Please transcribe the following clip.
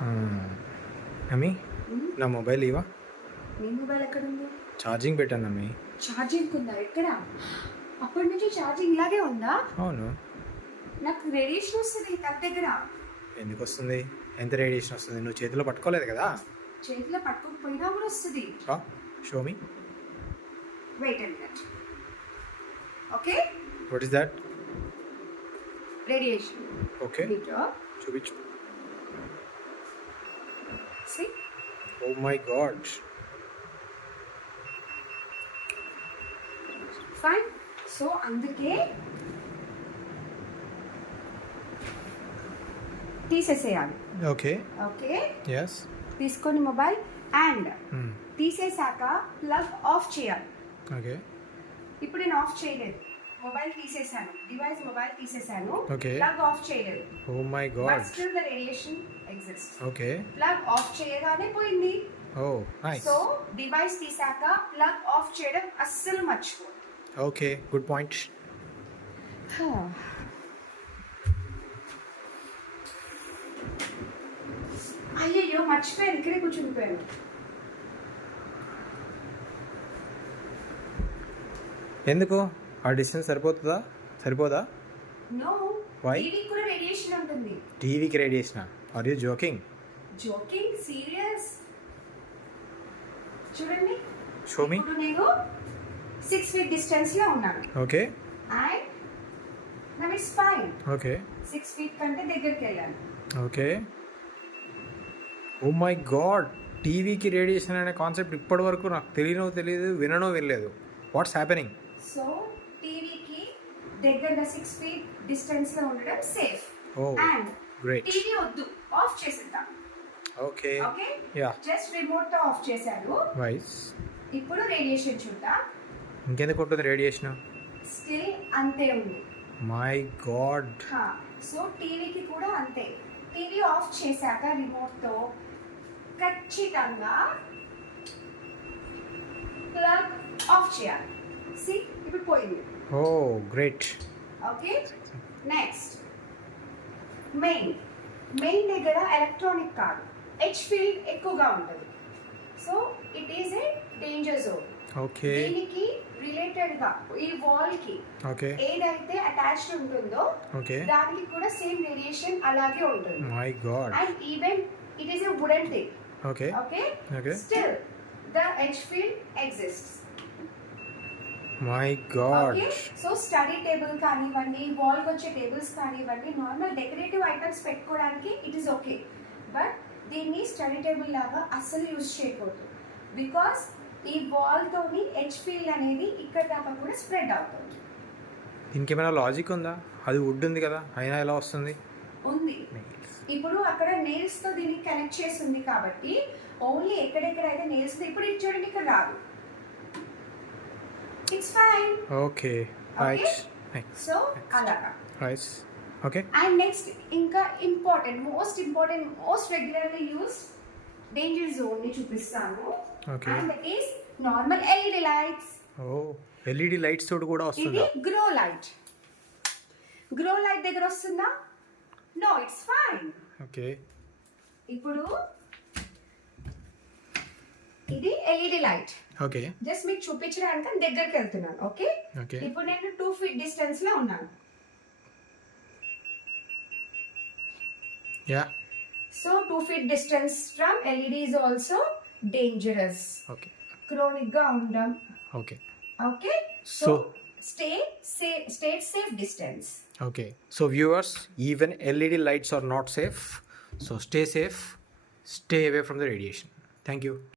అమ్మి నా మొబైల్ ఇవా. నీ మొబైల్ ఎక్కడుంది? ఛార్జింగ్ పెట్టాను అమ్మి. ఛార్జింగ్ ఉందా? ఎక్కడ? అప్పటి నుంచి ఛార్జింగ్ ఇలాగే ఉందా? అవును. నాకు రేడియేషన్ వస్తుంది తన దగ్గర. ఎందుకు వస్తుంది? ఎంత రేడియేషన్ వస్తుంది? నువ్వు చేతిలో పట్టుకోలేదు కదా. చేతిలో పట్టుకోకపోయినా కూడా వస్తుంది. Show me. Wait and minute. Okay, what is that? Radiation. Okay, metre. చూపించు. See? Oh my god. Fine. So అందుకే తీసేసేయాలి. ఓకే. Okay, yes. తీసుకొని మొబైల్ అండ్ తీసేసాక ప్లగ్ ఆఫ్ చేయాలి. ఓకే. ఇప్పుడు నేను ఆఫ్ చేయలేదు, మొబైల్ తీసేసాను, డివైస్ మొబైల్ తీసేసాను, Okay. ప్లగ్ ఆఫ్ చేయలేదు. Oh my but god. Still the radiation exist. Okay. Plug off చేయగానే పోయింది. Oh, nice. సో డివైస్ తీసాక ప్లగ్ ఆఫ్ చేయడం అస్సలు మర్చిపో. Okay, good point. అయ్యయ్యో మర్చిపోయాను, ఇక్కడే కూర్చుండిపోయాను. ఎందుకు? ఆ distance Saripodhaa? No, Why? TV కూడా రేడియేషన్ ఉంటుంది. టీవీకి radiation? Are you joking? Joking, serious. చూడండి, షో మీ. ఇప్పుడు నేను 6 feet డిస్టెన్స్ లో ఉన్నాను okay. And now it's fine. Okay. 6 feet కంటే దగ్గరికి వెళ్ళాను. ఓకే. ఓ మై గాడ్, టీవీకి రేడియేషన్ అనే కాన్సెప్ట్ ఇప్పటి వరకు నాకు తెలియదు, వినలేదు. What's happening? సో టీవీకి దగ్గరగా 6 feet డిస్టెన్స్ లో ఉండడం safe. Oh, and great. TV వద్దు, ఆఫ్ చేసేద్దాం. Okay. Okay, yeah. Just remote తో ఆఫ్ చేశాను. వైస్. ఇప్పుడు రేడియేషన్ చూద్దాం. ఇంకెందుకు ఉంటుంది రేడియేషన్? స్టిల్ అంతే ఉంది. My God. సో టీవీకి కూడా అంతే. టీవీ ఆఫ్ చేశాక రిమోట్ తో ఖచ్చితంగా ప్లగ్ ఆఫ్ చేయాలి. సి, ఇప్పుడు పోయింది. ఓ గ్రేట్. ఓకే, నెక్స్ట్ మెయిన్ దగ్గర ఎలక్ట్రానిక్ కాదు, హెచ్ ఫీల్డ్ ఎక్కువగా ఉంటుంది. So it is a danger zone. Okay. దీనికి రిలేటెడ్ గా ఈ వాల్ కి ఓకే. ఏదైతే అటాచ్డ్ ఉంటుందో ఓకే. దానికి కూడా సేమ్ రేడియేషన్ అలాగే ఉంటుంది. My God. And even it is a wooden thing. Okay. Okay, okay. Still the H field exists. My God. Okay, so study table కానివ్వండి, వాల్ వచ్చే టేబుల్స్ కానివ్వండి, నార్మల్ డెకరేటివ్ ఐటమ్స్ పెట్టుకోవడానికి it is okay. But దీన్ని study table లాగా అస్సలు use చేయకూడదు. Because ఈ wall తోని హెచ్ ఫీల్డ్ అనేది ఇక్కడ దాకా కూడా స్ప్రెడ్ అవుతుంది. దీనికి ఏమైనా లాజిక్ ఉందా? అది వుడ్ ఉంది కదా, అయినా ఎలా వస్తుంది? ఉంది. ఇప్పుడు అక్కడ నెయిల్స్ తో దీన్ని కనెక్ట్ చేసి ఉంది కాబట్టి ఓన్లీ ఎక్కడెక్కడైతే నెయిల్స్ ఇప్పుడు ఇది చూడండి, ఇక్కడ రాదు. It's fine. Okay. Right. So అలాగా. రైట్. ఓకే. అండ్ నెక్స్ట్ ఇంకా most important most regularly used danger zone ని చూపిస్తాను. Okay. And that is normal LED lights. Oh, LED lights తోటి కూడా ఇది వస్తుందా? గ్రో లైట్ దగ్గర వస్తుందా? No, it's fine. ఓకే. ఇప్పుడు ఇది ఎల్ఈడి లైట్. ఓకే. జస్ట్ మీకు చూపించడానికి దగ్గరికి వెళ్తున్నాను. Okay, okay. ఇప్పుడు నేను 2 feet డిస్టెన్స్ లో ఉన్నాను. Yeah. So 2 feet distance from LED is also dangerous. Okay. Chronic గా ఉండడం. Okay. Okay, so So stay safe distance. okay, so viewers, even LED lights are not safe, so stay safe, stay away from the radiation. Thank you.